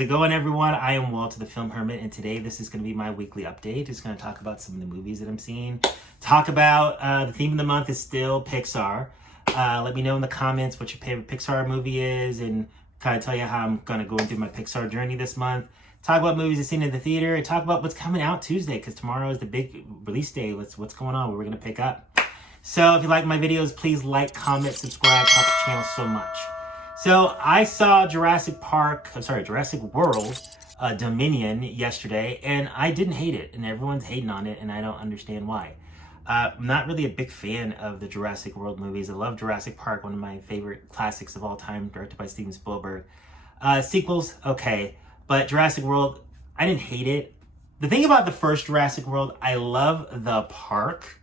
How's it going, everyone? I am Walter the Film Hermit, and today this is going to be my weekly update. Just going to talk about some of the movies that I'm seeing. Talk about the theme of the month is still Pixar. Let me know in the comments what your favorite Pixar movie is, and kind of tell you how I'm going to go through my Pixar journey this month. Talk about movies I've seen in the theater, and talk about what's coming out Tuesday, because tomorrow is the big release day. What's going on, what we're going to pick up. So if you like my videos, please like, comment, subscribe, help the channel so much. So I saw Jurassic World Dominion yesterday, and I didn't hate it, and everyone's hating on it, and I don't understand why. I'm not really a big fan of the Jurassic World movies. I love Jurassic Park, one of my favorite classics of all time, directed by Steven Spielberg. Sequels, okay, but Jurassic World, I didn't hate it. The thing about the first Jurassic World, I love the park,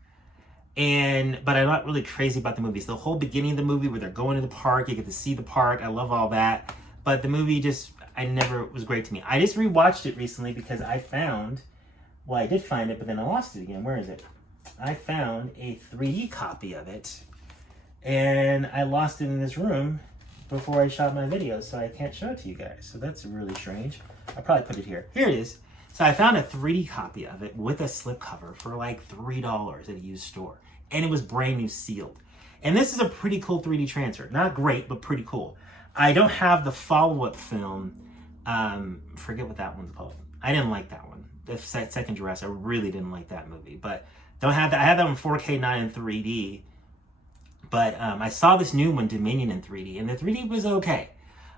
but I'm not really crazy about the movies. The whole beginning of the movie where they're going to the park, you get to see the park. I love all that. But the movie was great to me. I just rewatched it recently because I found, well, I did find it, but then I lost it again. Where is it? I found a 3D copy of it, and I lost it in this room before I shot my video, so I can't show it to you guys. So that's really strange. I'll probably put it here. Here it is. So I found a 3D copy of it with a slipcover for like $3 at a used store. And it was brand new sealed. And this is a pretty cool 3D transfer. Not great, but pretty cool. I don't have the follow-up film. Forget what that one's called. I didn't like that one. The second Jurassic, I really didn't like that movie. But don't have that. I had that one 4K, not in 3D. But I saw this new one, Dominion, in 3D. And the 3D was okay.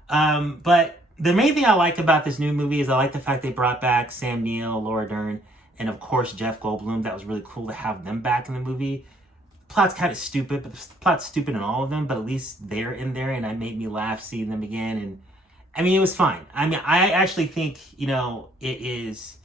But the main thing I like about this new movie is I like the fact they brought back Sam Neill, Laura Dern, and of course Jeff Goldblum. That was really cool to have them back in the movie. Plot's kind of stupid, but the plot's stupid in all of them, but at least they're in there, and it made me laugh seeing them again. And I mean, it was fine. I mean, I actually think, you know, it is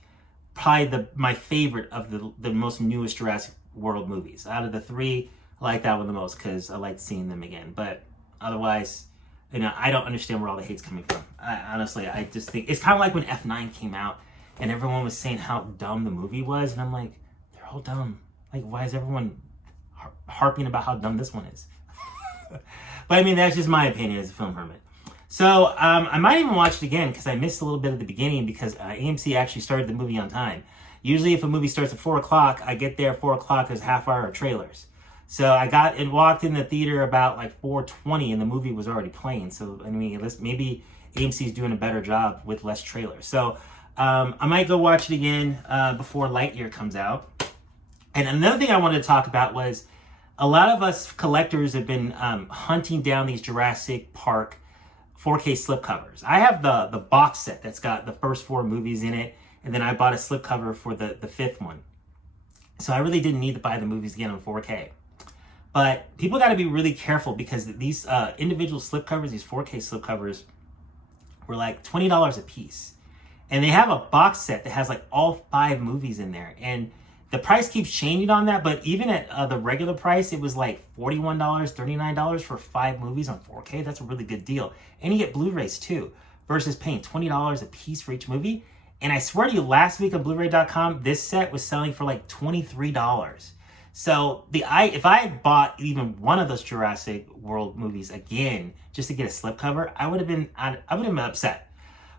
probably my favorite of the most newest Jurassic World movies. Out of the three, I like that one the most because I liked seeing them again. But otherwise, you know, I don't understand where all the hate's coming from. Honestly, I just think it's kind of like when F9 came out and everyone was saying how dumb the movie was, and I'm like, they're all dumb. Like, why is everyone harping about how dumb this one is? But I mean, that's just my opinion as a film hermit. So I might even watch it again because I missed a little bit at the beginning because AMC actually started the movie on time. Usually if a movie starts at 4 o'clock, I get there at 4 o'clock, there's half hour of trailers. So I walked in the theater about like 4:20 and the movie was already playing. So I mean, maybe AMC's doing a better job with less trailers. So I might go watch it again before Lightyear comes out. And another thing I wanted to talk about was a lot of us collectors have been hunting down these Jurassic Park 4K slipcovers. I have the box set that's got the first 4 movies in it, and then I bought a slipcover for the 5th one. So I really didn't need to buy the movies again on 4K. But people got to be really careful because these individual slipcovers, these 4K slipcovers, were like $20 a piece. And they have a box set that has like all 5 movies in there. And the price keeps changing on that, but even at the regular price, it was like $41, $39 for 5 movies on 4K. That's a really good deal. And you get Blu-rays too, versus paying $20 a piece for each movie. And I swear to you, last week on Blu-ray.com, this set was selling for like $23. So if I had bought even one of those Jurassic World movies again just to get a slipcover, I would have been upset.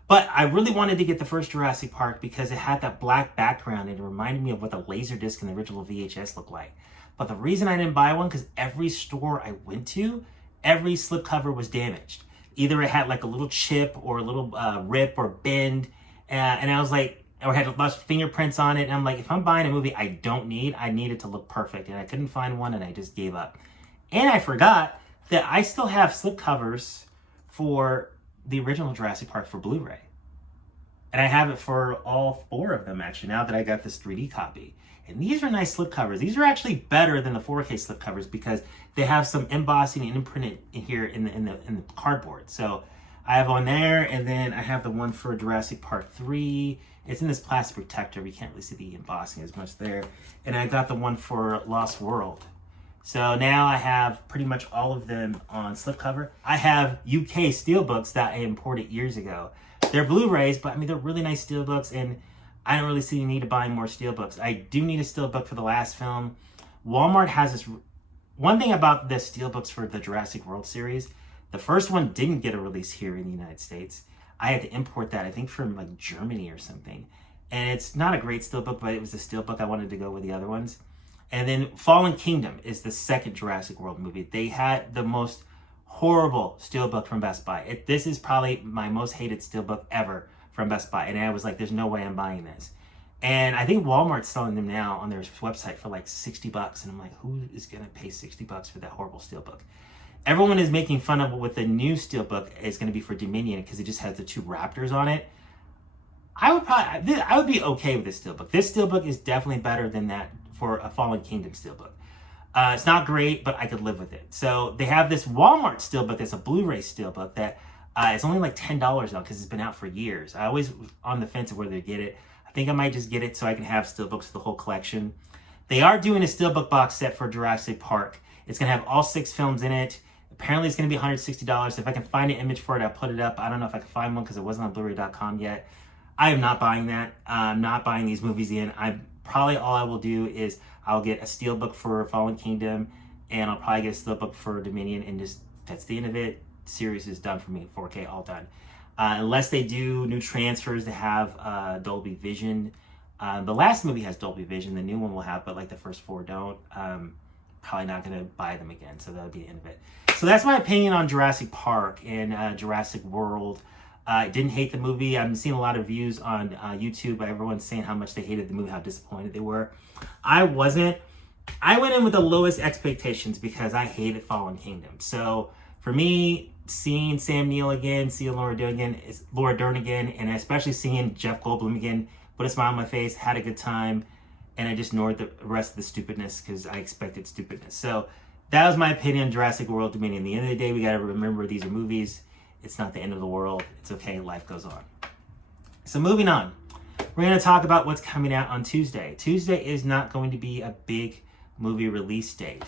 But I really wanted to get the first Jurassic Park because it had that black background and it reminded me of what the Laserdisc and the original VHS looked like. But the reason I didn't buy one, because every store I went to, every slipcover was damaged. Either it had like a little chip or a little rip or bend, and I was like, or had lots of fingerprints on it. And I'm like, if I'm buying a movie I don't need, I need it to look perfect. And I couldn't find one, and I just gave up. And I forgot that I still have slipcovers for the original Jurassic Park for Blu-ray. And I have it for all 4 of them, actually, now that I got this 3D copy. And these are nice slipcovers. These are actually better than the 4K slipcovers because they have some embossing and imprinted in here in the cardboard. So I have one there, and then I have the one for Jurassic Park 3. It's in this plastic protector. You can't really see the embossing as much there. And I got the one for Lost World. So now I have pretty much all of them on slipcover. I have UK Steelbooks that I imported years ago. They're Blu-rays, but I mean, they're really nice Steelbooks, and I don't really see the need to buy more Steelbooks. I do need a Steelbook for the last film. Walmart has this. One thing about the Steelbooks for the Jurassic World series, the first one didn't get a release here in the United States. I had to import that, I think from like Germany or something. And it's not a great steelbook, but it was a steelbook I wanted to go with the other ones. And then Fallen Kingdom is the second Jurassic World movie. They had the most horrible steelbook from Best Buy. This is probably my most hated steelbook ever from Best Buy. And I was like, there's no way I'm buying this. And I think Walmart's selling them now on their website for like $60. And I'm like, who is going to pay $60 for that horrible steelbook? Everyone is making fun of what the new steelbook is going to be for Dominion because it just has the 2 raptors on it. I would be okay with this steelbook. This steelbook is definitely better than that for a Fallen Kingdom steelbook. It's not great, but I could live with it. So they have this Walmart steelbook that's a Blu-ray steelbook that it's only like $10 now because it's been out for years. I always on the fence of whether to get it. I think I might just get it so I can have steelbooks for the whole collection. They are doing a steelbook box set for Jurassic Park. It's going to have all 6 films in it. Apparently it's going to be $160. If I can find an image for it, I'll put it up. I don't know if I can find one because it wasn't on Blu-ray.com yet. I am not buying that. I'm not buying these movies in. Probably all I will do is I'll get a steelbook for Fallen Kingdom and I'll probably get a steelbook for Dominion, and just that's the end of it. Series is done for me. 4K, all done. Unless they do new transfers to have Dolby Vision. The last movie has Dolby Vision. The new one will have, but like the first 4 don't. Probably not going to buy them again, so that'll be the end of it. So that's my opinion on Jurassic Park and Jurassic World. I didn't hate the movie. I've seen a lot of views on YouTube by everyone saying how much they hated the movie, how disappointed they were. I wasn't. I went in with the lowest expectations because I hated Fallen Kingdom. So for me, seeing Sam Neill again, seeing Laura Dern again, and especially seeing Jeff Goldblum again, put a smile on my face, had a good time, and I just ignored the rest of the stupidness because I expected stupidness. So that was my opinion on Jurassic World Dominion. At the end of the day, we got to remember these are movies. It's not the end of the world. It's okay. Life goes on. So moving on. We're going to talk about what's coming out on Tuesday. Tuesday is not going to be a big movie release date.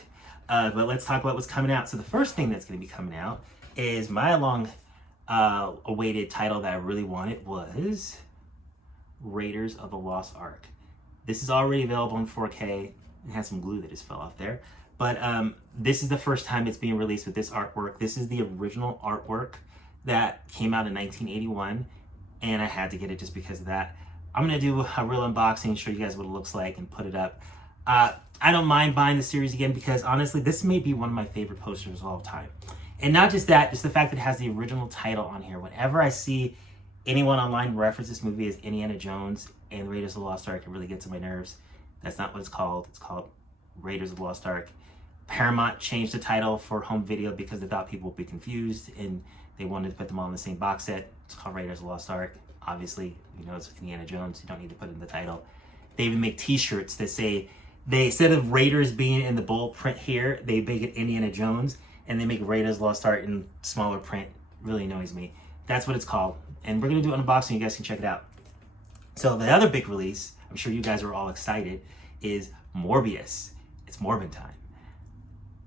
But let's talk about what's coming out. So the first thing that's going to be coming out is my long awaited title that I really wanted was Raiders of the Lost Ark. This is already available in 4K. It has some glue that just fell off there. But this is the first time it's being released with this artwork. This is the original artwork that came out in 1981. And I had to get it just because of that. I'm going to do a real unboxing, show you guys what it looks like, and put it up. I don't mind buying the series again because honestly, this may be one of my favorite posters of all time. And not just that, just the fact that it has the original title on here. Whenever I see anyone online reference this movie as Indiana Jones and Raiders of the Lost Ark, it really gets on my nerves. That's not what it's called. It's called Raiders of the Lost Ark. Paramount changed the title for home video because they thought people would be confused and they wanted to put them all in the same box set. It's called Raiders of the Lost Ark. Obviously, you know it's Indiana Jones. You don't need to put it in the title. They even make t-shirts that say, instead of Raiders being in the bold print here, they make it Indiana Jones, and they make Raiders of the Lost Ark in smaller print. Really annoys me. That's what it's called. And we're going to do an unboxing. You guys can check it out. So the other big release, I'm sure you guys are all excited, is Morbius. It's Morbin time.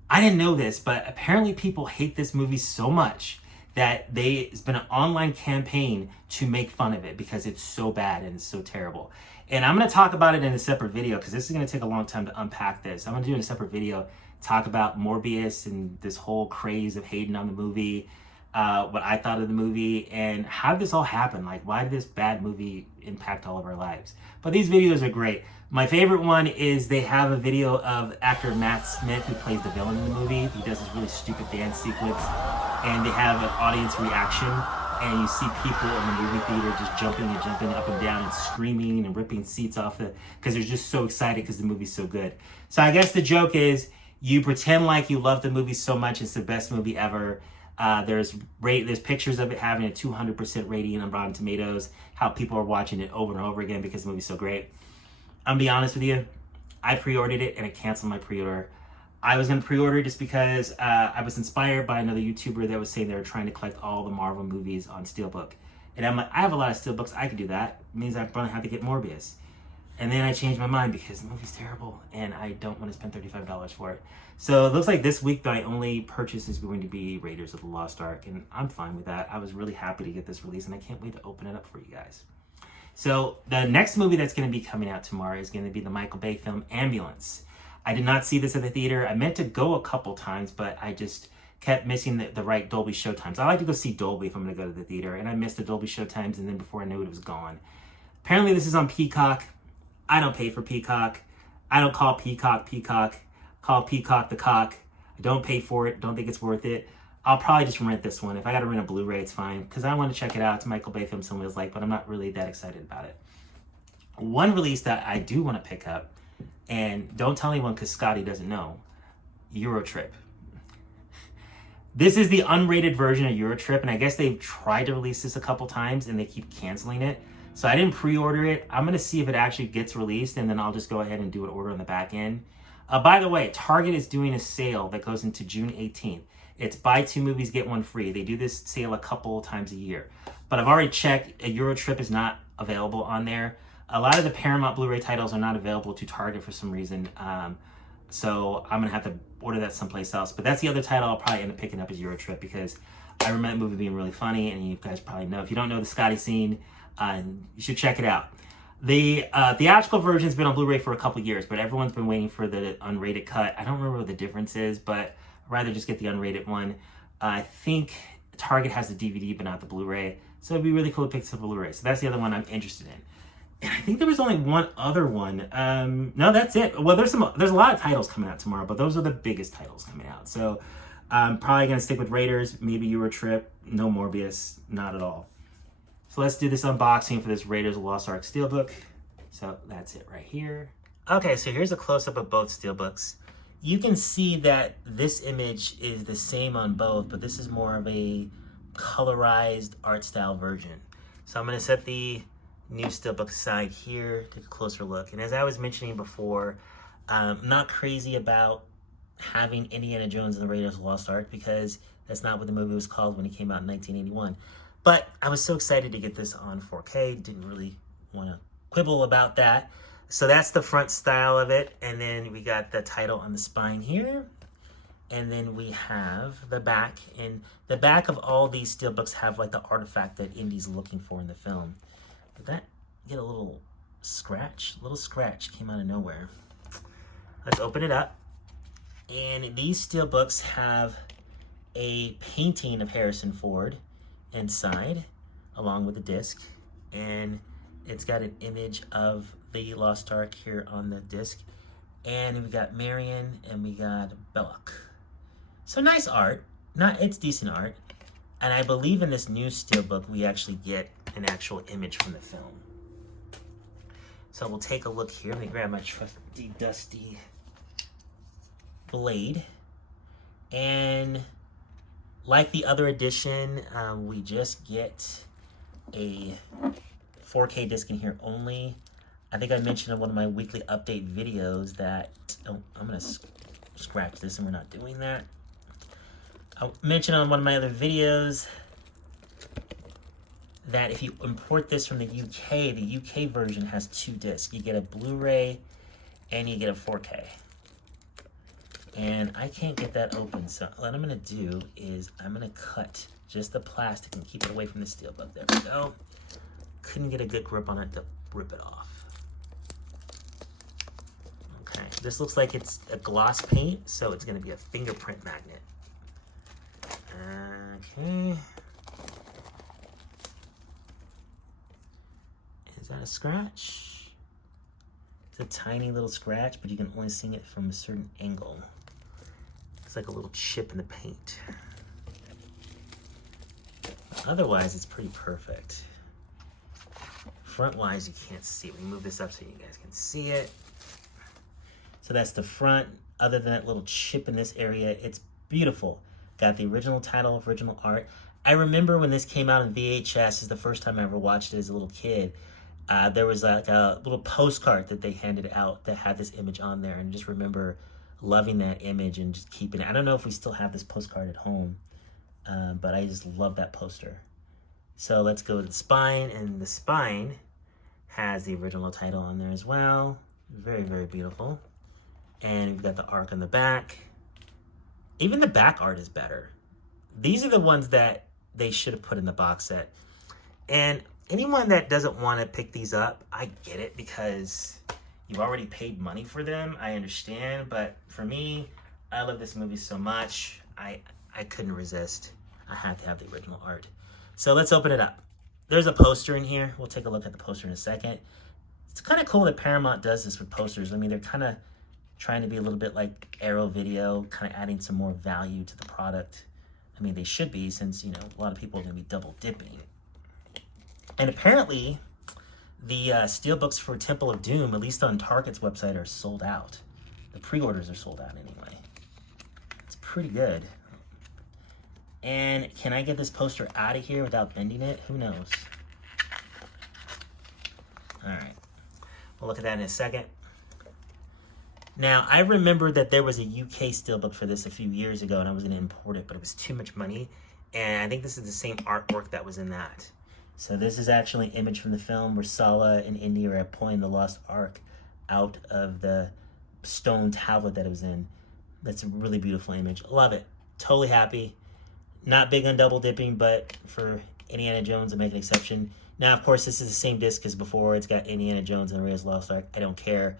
I didn't know this, but apparently people hate this movie so much that there's been an online campaign to make fun of it because it's so bad and it's so terrible. And I'm going to talk about it in a separate video because this is going to take a long time to unpack this. I'm going to do in a separate video, talk about Morbius and this whole craze of hating on the movie, what I thought of the movie, and how did this all happen? Like, why did this bad movie impact all of our lives? But these videos are great. My favorite one is they have a video of actor Matt Smith, who plays the villain in the movie. He does this really stupid dance sequence, and they have an audience reaction, and you see people in the movie theater just jumping up and down and screaming and ripping seats off because they're just so excited because the movie's so good. So I guess the joke is you pretend like you love the movie so much it's the best movie ever. There's pictures of it having a 200% rating on Rotten Tomatoes, how people are watching it over and over again because the movie's so great. I'm gonna be honest with you, I pre-ordered it and I canceled my pre-order. I was gonna pre-order just because I was inspired by another YouTuber that was saying they were trying to collect all the Marvel movies on Steelbook. And I'm like, I have a lot of Steelbooks, I could do that. It means I'm gonna have to get Morbius. And then I changed my mind because the movie's terrible and I don't want to spend $35 for it. So it looks like this week my only purchase is going to be Raiders of the Lost Ark, and I'm fine with that. I was really happy to get this release and I can't wait to open it up for you guys. So the next movie that's going to be coming out tomorrow is going to be the Michael Bay film Ambulance. I did not see this at the theater. I meant to go a couple times, but I just kept missing the right Dolby showtimes. I like to go see Dolby if I'm going to go to the theater, and I missed the Dolby showtimes, and then before I knew it, it was gone. Apparently, this is on Peacock. I don't pay for Peacock. I don't call Peacock Peacock. Call Peacock the cock. I don't pay for it. Don't think it's worth it. I'll probably just rent this one. If I got to rent a Blu-ray, it's fine, because I want to check it out. It's a Michael Bay film someone was like, but I'm not really that excited about it. One release that I do want to pick up, and don't tell anyone because Scotty doesn't know, Europa Trip. This is the unrated version of Europa Trip, and I guess they've tried to release this a couple times, and they keep canceling it. So I didn't pre-order it. I'm going to see if it actually gets released, and then I'll just go ahead and do an order on the back end. By the way, Target is doing a sale that goes into June 18th. It's buy 2 movies, get 1 free. They do this sale a couple times a year. But I've already checked. Euro Trip is not available on there. A lot of the Paramount Blu-ray titles are not available to Target for some reason. So I'm going to have to order that someplace else. But that's the other title I'll probably end up picking up is Euro Trip, because I remember that movie being really funny, and you guys probably know. If you don't know the Scotty scene, you should check it out. The theatrical version's been on Blu-ray for a couple years, but everyone's been waiting for the unrated cut. I don't remember what the difference is, but I'd rather just get the unrated one. I think Target has the DVD, but not the Blu-ray. So it'd be really cool to pick up the Blu-ray. So that's the other one I'm interested in. And I think there was only one other one. No, that's it. Well, there's a lot of titles coming out tomorrow, but those are the biggest titles coming out. So I'm probably going to stick with Raiders, maybe Euro Trip, no Morbius, not at all. So let's do this unboxing for this Raiders Lost Ark Steelbook. So that's it right here. Okay, so here's a close-up of both Steelbooks. You can see that this image is the same on both, but this is more of a colorized art style version. So I'm going to set the new Steelbook aside here, take a closer look. And as I was mentioning before, I'm not crazy about having Indiana Jones and the Raiders Lost Ark, because that's not what the movie was called when it came out in 1981. But I was so excited to get this on 4K, didn't really want to quibble about that. So that's the front style of it, and then we got the title on the spine here. And then we have the back, and the back of all these Steelbooks have like the artifact that Indy's looking for in the film. Did that get a little scratch? A little scratch came out of nowhere. Let's open it up. And these Steelbooks have a painting of Harrison Ford inside, along with the disc, and it's got an image of the Lost Ark here on the disc, and we got Marion and we got Belloc. So nice art. It's decent art, and I believe in this new Steelbook we actually get an actual image from the film. So we'll take a look here. Let me grab my trusty dusty blade, and like the other edition, we just get a 4K disc in here only. I think I mentioned in one of my weekly update videos that, oh, I'm going to scratch this and we're not doing that. I mentioned on one of my other videos that if you import this from the UK version has 2 discs. You get a Blu-ray and you get a 4K. And I can't get that open, so what I'm going to do is I'm going to cut just the plastic and keep it away from the Steelbook. There we go. Couldn't get a good grip on it to rip it off. Okay, this looks like it's a gloss paint, so it's going to be a fingerprint magnet. Okay. Is that a scratch? It's a tiny little scratch, but you can only see it from a certain angle. It's like a little chip in the paint. Otherwise, it's pretty perfect. Front-wise, you can't see it. Let me move this up so you guys can see it. So that's the front. Other than that little chip in this area, it's beautiful. Got the original title, original art. I remember when this came out in VHS, this is the first time I ever watched it as a little kid. There was like a little postcard that they handed out that had this image on there, and I just remember loving that image and just keeping it. I don't know if we still have this postcard at home, but I just love that poster. So let's go to the spine, and the spine has the original title on there as well. Very, very beautiful. And we've got the arc on the back. Even the back art is better. These are the ones that they should have put in the box set. And anyone that doesn't want to pick these up, I get it, because you've already paid money for them. I understand, but for me, I love this movie so much. I I couldn't resist. I had to have the original art. So let's open it up. There's a poster in here. We'll take a look at the poster in a second. It's kind of cool that Paramount does this with posters. I mean, they're kind of trying to be a little bit like Arrow Video, kind of adding some more value to the product. I mean, they should be, since, you know, a lot of people are going to be double dipping. And apparently, the Steelbooks for Temple of Doom, at least on Target's website, are sold out. The pre-orders are sold out anyway. It's pretty good. And can I get this poster out of here without bending it? Who knows? All right. We'll look at that in a second. Now, I remember that there was a UK Steelbook for this a few years ago, and I was going to import it, but it was too much money. And I think this is the same artwork that was in that. So this is actually an image from the film where Sala and Indy are pulling the Lost Ark out of the stone tablet that it was in. That's a really beautiful image. Love it. Totally happy. Not big on double dipping, but for Indiana Jones, I make an exception. Now, of course, this is the same disc as before. It's got Indiana Jones and Raiders Lost Ark. I don't care.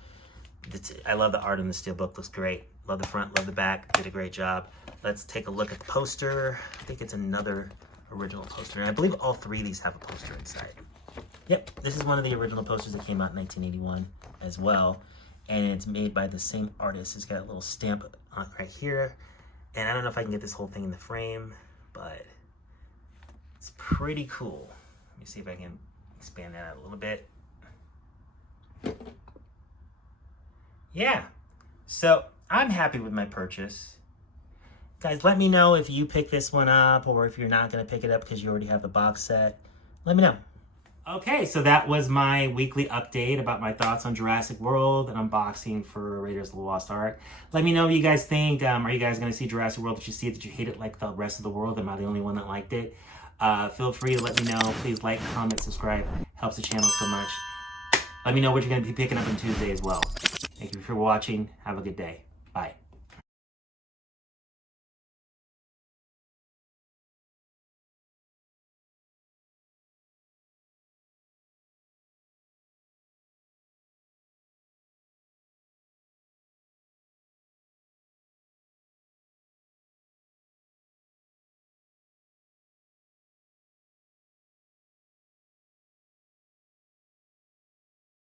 I love the art in the Steelbook. Looks great. Love the front, love the back. Did a great job. Let's take a look at the poster. I think it's another original poster. And I believe all three of these have a poster inside. Yep, this is one of the original posters that came out in 1981 as well. And it's made by the same artist. It's got a little stamp on right here. And I don't know if I can get this whole thing in the frame, but it's pretty cool. Let me see if I can expand that out a little bit. Yeah, so I'm happy with my purchase. Guys, let me know if you pick this one up or if you're not going to pick it up because you already have the box set. Let me know. Okay, so that was my weekly update about my thoughts on Jurassic World and unboxing for Raiders of the Lost Ark. Let me know what you guys think. Are you guys going to see Jurassic World? Did you see it? Did you hate it like the rest of the world? Am I the only one that liked it? Feel free to let me know. Please like, comment, subscribe. Helps the channel so much. Let me know what you're going to be picking up on Tuesday as well. Thank you for watching. Have a good day. Bye.